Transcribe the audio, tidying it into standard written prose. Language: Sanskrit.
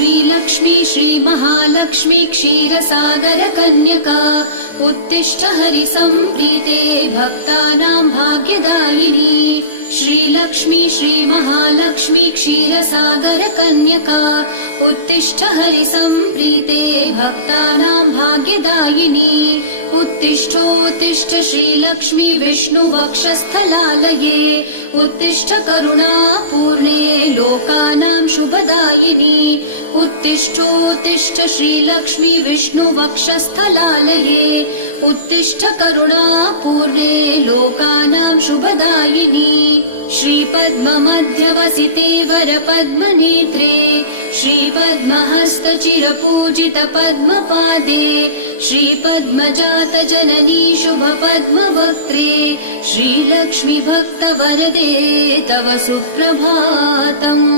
श्रीलक्ष्मी श्रीमहालक्ष्मी क्षीरसागर कन्यका उत्तिष्ठ हरिसम्प्रीते भक्तानां भाग्यदायिनी श्रीलक्ष्मी श्रीमहालक्ष्मी क्षीरसागर कन्यका उत्तिष्ठ हरिसम्प्रीते भक्तानां भाग्यदायिनी उत्तिष्ठोत्तिष्ठ श्रीलक्ष्मी विष्णुवक्षस्थलालये उत्तिष्ठ करुणापूर्णे लोकानां शुभदायिनी उत्तिष्ठोत्तिष्ठ श्रीलक्ष्मी विष्णुवक्षस्थलालये उत्तिष्ठ करुणापूर्णे लोकानां शुभदायिनी श्रीपद्ममध्यवसिते वरपद्मनेत्रे श्रीपद्महस्तचिरपूजित पद्मपादे श्रीपद्मजातजननी शुभपद्मवक्त्रे श्रीलक्ष्मी भक्तवरदे तव सुप्रभातम्।